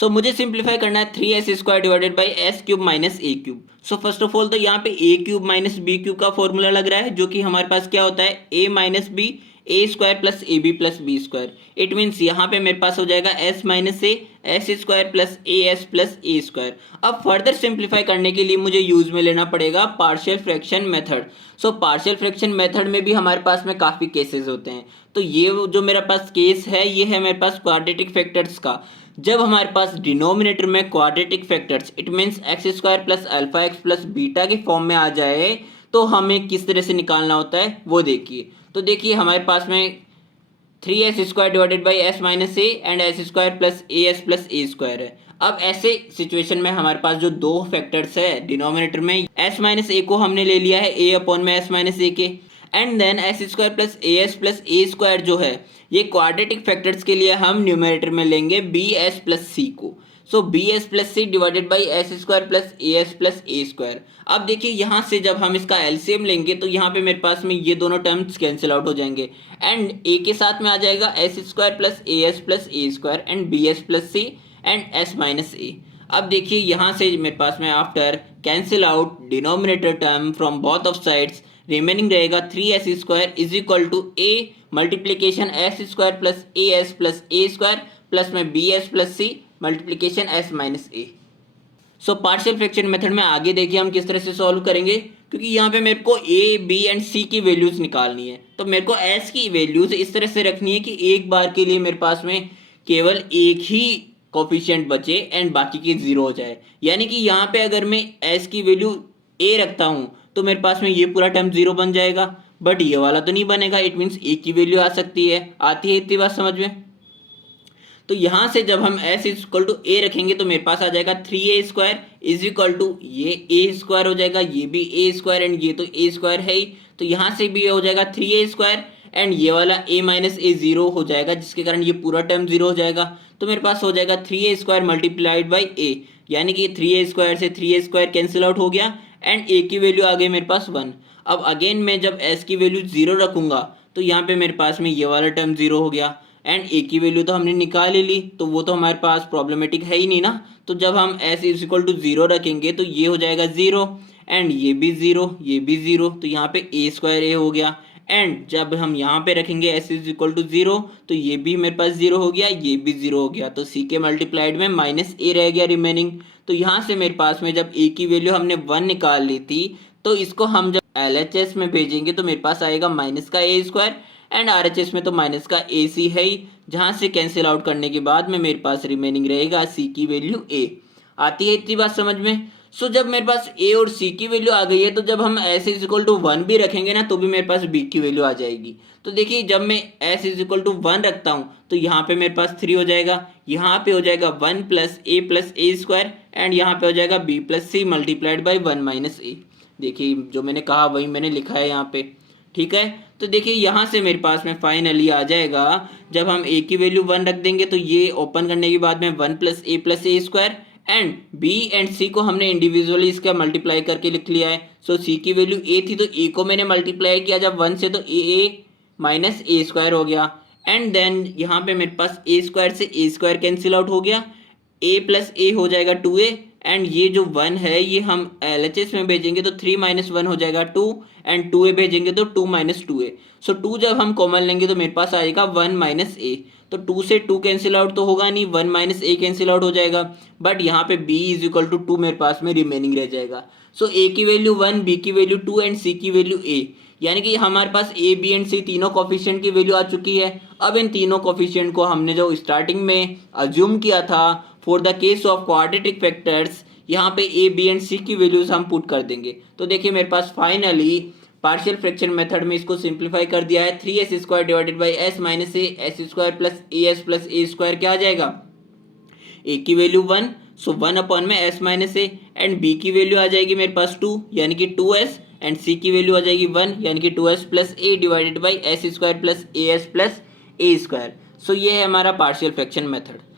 सो मुझे सिंप्लीफाई करना है 3s² divided by S cube minus A cube. So first of all तो यहाँ पे ए क्यूब माइनस बी क्यूब का फॉर्मूला लग रहा है, जो कि हमारे पास क्या होता है a minus b a square plus a b plus b square. It means यहाँ पे मेरे पास हो जाएगा s minus a s square plus a s plus a square. अब फर्दर सिंप्लीफाई करने के लिए मुझे यूज में लेना पड़ेगा partial fraction method. So partial fraction method में भी हमारे पास में काफ़ी केसेस होते हैं। तो ये जो मेरे पास केस है ये है मेरे पास क्वाड्रेटिक फैक्टर्स का। जब हमारे पास डिनोमिनेटर में quadratic factors it means x square plus alpha x plus beta के फॉर्म में आ जाए तो हमें किस तरह से निकालना होता है वो देखिए। तो देखिए हमारे पास में 3s² divided by S minus A and S square plus a s plus a square है। अब ऐसे सिचुएशन में हमारे पास जो दो फैक्टर्स है डिनोमिनेटर में एस माइनस ए को हमने ले लिया है ए अपॉन में एस माइनस ए के, and then s square plus a s plus a square जो है ये क्वाड्रेटिक फैक्टर्स के लिए हम न्यूमरेटर में लेंगे बी एस प्लस सी को। So b s plus c divided by s square plus a s plus a square. अब देखिए यहाँ से जब हम इसका एलसीएम लेंगे तो यहाँ पे मेरे पास में ये दोनों टर्म्स कैंसिल आउट हो जाएंगे एंड ए के साथ में आ जाएगा s square plus a s plus a square and b s plus c and s minus a. अब देखिए यहाँ से मेरे पास में after cancel out denominator term from both of sides remaining रहेगा 3s² is equal to a multiplication s square plus a s plus a square plus में b s plus c multiplication s minus a. So partial fraction method में आगे देखिए हम किस तरह से solve करेंगे, क्योंकि यहाँ पे मेरे को ए बी एंड सी की वैल्यूज निकालनी है। तो मेरे को एस की वैल्यूज इस तरह से रखनी है कि एक बार के लिए मेरे पास में केवल एक ही कोफिशिएंट बचे एंड बाकी के जीरो हो जाए। यानी कि यहाँ पे अगर मैं एस की वैल्यू ए रखता हूँ तो मेरे पास में ये पूरा टर्म जीरो बन जाएगा, बट ये वाला तो नहीं बनेगा। इट मीन्स ए की वैल्यू आ सकती है, आती है इतनी बात समझ में। तो यहाँ से जब हम s इक्वल टू ए रखेंगे तो मेरे पास आ जाएगा 3a² इज इक्वल टू ये ए स्क्वायर हो जाएगा, ये भी ए स्क्वायर एंड ये तो ए स्क्वायर है ही, तो यहाँ से भी हो जाएगा 3a² एंड ये वाला a माइनस ए जीरो हो जाएगा, जिसके कारण ये पूरा टर्म जीरो हो जाएगा। तो मेरे पास हो जाएगा 3a² मल्टीप्लाइड बाई a, यानी कि 3a² से 3a² कैंसिल आउट हो गया एंड a की वैल्यू आ गई मेरे पास 1। अब अगेन मैं जब s की वैल्यू जीरो रखूंगा तो यहाँ पे मेरे पास में ये वाला टर्म जीरो हो गया एंड a की वैल्यू तो हमने निकाल ही ली, तो वो तो हमारे पास प्रॉब्लमेटिक है ही नहीं ना। तो जब हम s is equal to zero रखेंगे तो ये हो जाएगा जीरो एंड ये भी जीरो ये भी जीरो, तो यहाँ पे a² a हो गया एंड जब हम यहाँ पे रखेंगे s is equal to zero तो ये भी मेरे पास जीरो हो गया ये भी जीरो हो गया, तो c के मल्टीप्लाइड में माइनस a रह गया रिमेनिंग। तो यहाँ से मेरे पास में जब a की वैल्यू हमने 1 निकाल ली थी तो इसको हम जब LHS में भेजेंगे तो मेरे पास आएगा माइनस का a² एंड RHS में तो माइनस का AC है ही, जहाँ से कैंसिल आउट करने के बाद में मेरे पास रिमेनिंग रहेगा C की वैल्यू A। आती है इतनी बात समझ में। सो जब मेरे पास A और C की वैल्यू आ गई है तो जब हम S इज इक्वल टू 1 भी रखेंगे ना तो भी मेरे पास B की वैल्यू आ जाएगी। तो देखिए जब मैं S इज इक्वल टू 1 रखता हूँ तो यहाँ पे मेरे पास 3 हो जाएगा, यहाँ पे हो जाएगा 1 प्लस ए स्क्वायर एंड यहाँ पे हो जाएगा b plus c multiplied by 1 minus a. देखिए जो मैंने कहा वही मैंने लिखा है यहाँ पे, ठीक है। तो देखिए यहाँ से मेरे पास में फाइनली आ जाएगा जब हम a की वैल्यू 1 रख देंगे तो ये ओपन करने के बाद में 1 plus a square and b and c को हमने इंडिविजुअली इसका मल्टीप्लाई करके लिख लिया है। सो c की वैल्यू a थी तो a को मैंने मल्टीप्लाई किया जब 1 से तो a माइनस ए स्क्वायर हो गया एंड देन यहाँ पे मेरे पास a² से a² कैंसिल आउट हो गया, a प्लस ए हो जाएगा 2a एंड ये जो 1 है ये हम LHS में भेजेंगे तो 3 माइनस 1 हो जाएगा 2 एंड 2a भेजेंगे तो 2 माइनस 2a। सो 2 जब हम कॉमन लेंगे तो मेरे पास आएगा 1 माइनस a, तो 2 से 2 कैंसिल आउट तो होगा नहीं, 1 माइनस a कैंसिल आउट हो जाएगा, बट यहाँ पे b इज इक्वल टू 2 मेरे पास में रिमेनिंग रह जाएगा। सो a की वैल्यू 1 b की वैल्यू 2 एंड c की वैल्यू a, यानी कि हमारे पास a b एंड c तीनों कोफिशिएंट की वैल्यू आ चुकी है। अब इन तीनों कोफिशिएंट को हमने जो स्टार्टिंग में अज्यूम किया था for the case of quadratic factors, यहाँ पे a b एंड c की वैल्यूज हम पुट कर देंगे। तो देखिए मेरे पास फाइनली पार्शियल फ्रैक्शन मेथड में इसको सिंप्लीफाई कर दिया है 3s² divided by s minus a s square plus a square क्या आ जाएगा a की वैल्यू 1, सो 1 अपॉन में s minus A and b की वैल्यू आ जाएगी मेरे पास 2 यानी कि 2s एंड c की वैल्यू आ जाएगी 1 यानी कि 2s plus a divided by s² plus a s plus a square. So ये है हमारा पार्शियल फ्रैक्शन मेथड।